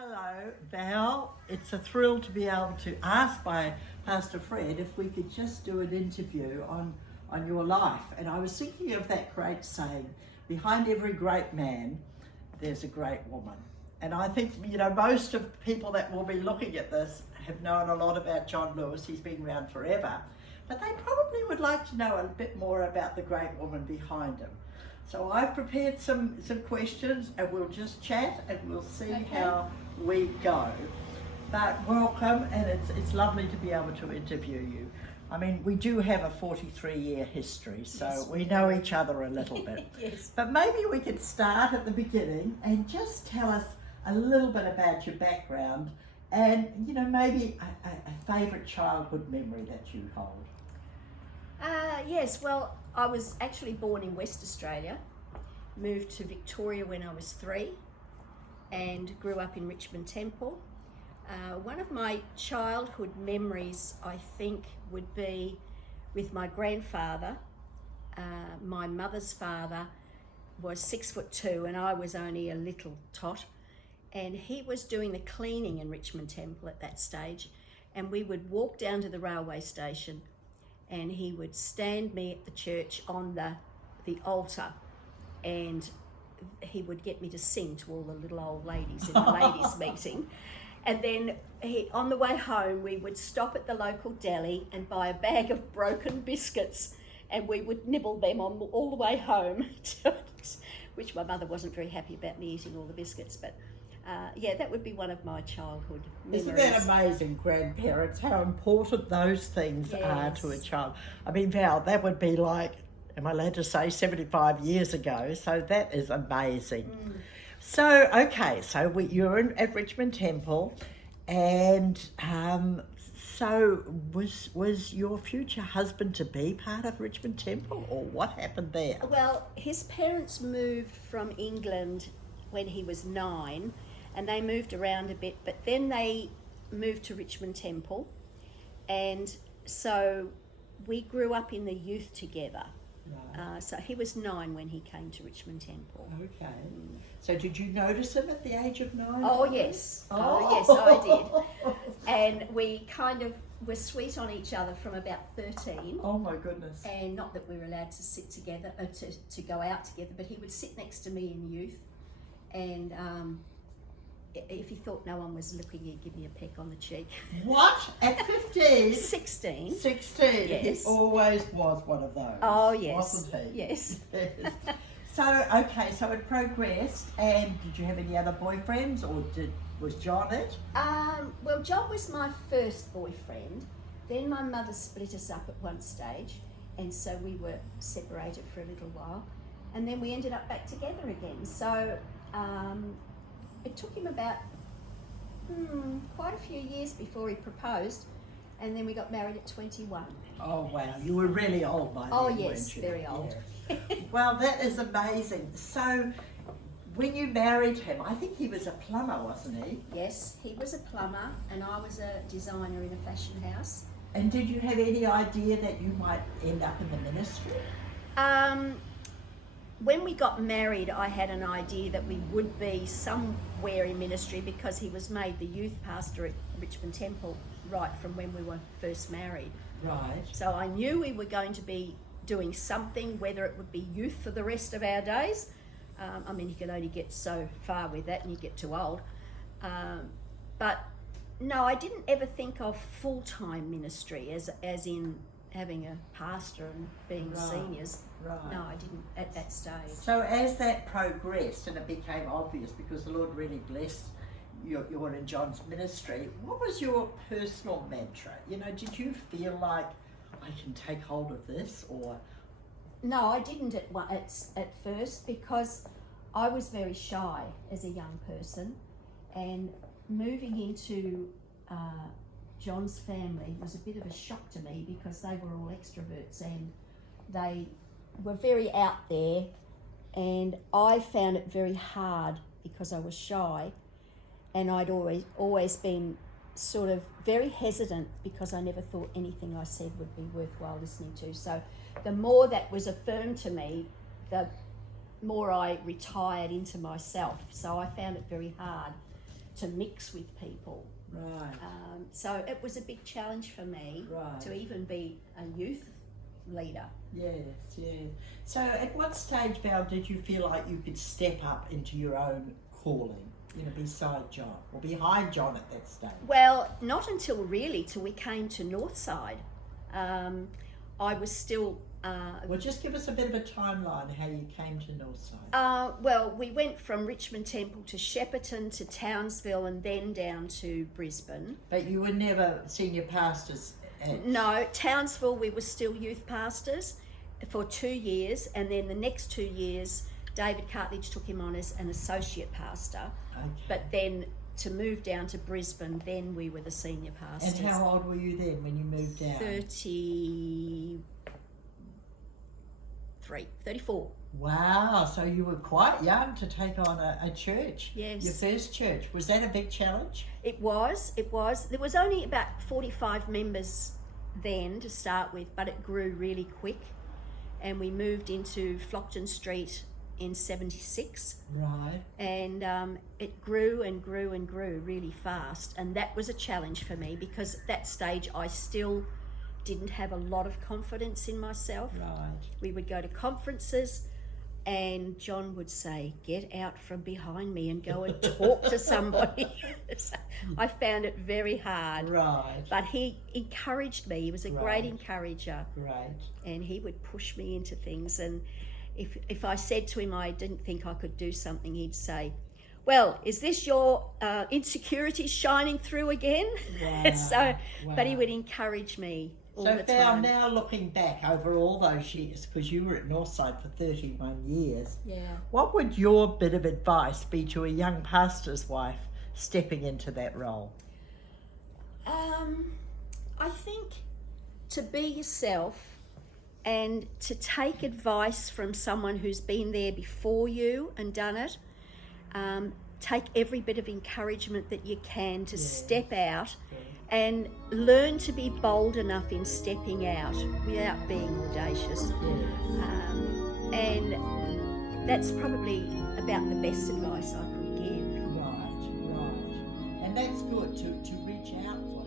Hello, Val. It's a thrill to be able to ask by Pastor Fred if we could just do an interview on your life. And I was thinking of that great saying, behind every great man, there's a great woman. And I think, most of people that will be looking at this have known a lot about John Lewis. He's been around forever. But they probably would like to know a bit more about the great woman behind him. So I've prepared some questions and we'll just chat and we'll see how we go. But welcome, and it's lovely to be able to interview you. I mean, we do have a 43-year history, so yes, we know each other a little bit. Yes. But maybe we could start at the beginning and just tell us a little bit about your background and, maybe a favourite childhood memory that you hold. Yes, well, I was actually born in West Australia, moved to Victoria when I was 3 and grew up in Richmond Temple. One of my childhood memories, I think, would be with my grandfather. My mother's father was 6'2" and I was only a little tot, and he was doing the cleaning in Richmond Temple at that stage, and we would walk down to the railway station and he would stand me at the church on the altar, and he would get me to sing to all the little old ladies in the ladies' meeting. And then on the way home, we would stop at the local deli and buy a bag of broken biscuits, and we would nibble them on all the way home, which my mother wasn't very happy about me eating all the biscuits. But that would be one of my childhood memories. Isn't that amazing, grandparents, how important those things are to a child? I mean, Val, that would be like, am I allowed to say 75 years ago? So that is amazing. Mm. So, okay, so you're at Richmond Temple, and so was your future husband-to-be part of Richmond Temple, or what happened there? Well, his parents moved from England when he was 9, and they moved around a bit, but then they moved to Richmond Temple, and so we grew up in the youth together. Right. So he was 9 when he came to Richmond Temple. Okay. So did you notice him at the age of 9? Oh, yes. Oh, yes, I did. And we kind of were sweet on each other from about 13. Oh, my goodness. And not that we were allowed to sit together, to go out together, but he would sit next to me in youth. And if he thought no one was looking, he'd give me a peck on the cheek. What? At 15? 16. 16? Yes. He always was one of those. Oh, yes. Wasn't he? Yes. Yes. So, okay, so it progressed, and did you have any other boyfriends, or was John it? Well, John was my first boyfriend. Then my mother split us up at one stage, and so we were separated for a little while, and then we ended up back together again. So it took him about quite a few years before he proposed, and then we got married at 21. Oh, wow. You were really old by then, oh, yes, weren't you? Very old. Yeah. Well, that is amazing. So when you married him, I think he was a plumber, wasn't he? Yes, he was a plumber, and I was a designer in a fashion house. And did you have any idea that you might end up in the ministry? When we got married, I had an idea that we would be somewhere in ministry, because he was made the youth pastor at Richmond Temple right from when we were first married. Right. So I knew we were going to be doing something, whether it would be youth for the rest of our days. I mean, you can only get so far with that and you get too old. But no, I didn't ever think of full-time ministry as in having a pastor and being seniors. Right. No, I didn't at that stage. So as that progressed and it became obvious, because the Lord really blessed your and John's ministry, what was your personal mantra? Did you feel like, I can take hold of this, or? No, I didn't at first, because I was very shy as a young person, and moving into John's family was a bit of a shock to me, because they were all extroverts and they were very out there, and I found it very hard because I was shy, and I'd always been sort of very hesitant, because I never thought anything I said would be worthwhile listening to. So the more that was affirmed to me, the more I retired into myself. So I found it very hard to mix with people. Right. So it was a big challenge for me Right. to even be a youth leader. Yes, yes. So at what stage, Val, did you feel like you could step up into your own calling, beside John, or behind John at that stage? Well, not until we came to Northside. I was still... Well, just give us a bit of a timeline how you came to Northside. Well, we went from Richmond Temple to Shepparton to Townsville and then down to Brisbane. But you were never senior pastors at... No, Townsville we were still youth pastors for 2 years, and then the next 2 years David Cartledge took him on as an associate pastor. Okay. But then to move down to Brisbane, then we were the senior pastors. And how old were you then when you moved down? 34. Wow, so you were quite young to take on a church. Yes. Your first church. Was that a big challenge? It was. There was only about 45 members then to start with, but it grew really quick. And we moved into Flockton Street in 76. Right. And it grew and grew and grew really fast. And that was a challenge for me because at that stage I still didn't have a lot of confidence in myself. Right. We would go to conferences and John would say, "Get out from behind me and go and talk to somebody." So I found it very hard. Right. But he encouraged me. He was a great encourager. Right. And he would push me into things. And if I said to him I didn't think I could do something, he'd say, "Well, is this your insecurities shining through again?" Wow. But he would encourage me all So the Val, time. now looking back over all those years, because you were at Northside for 31 years, Yeah. what would your bit of advice be to a young pastor's wife stepping into that role? I think to be yourself and to take advice from someone who's been there before you and done it. Take every bit of encouragement that you can to step out and learn to be bold enough in stepping out without being audacious. And that's probably about the best advice I could give. Right. And that's good to reach out for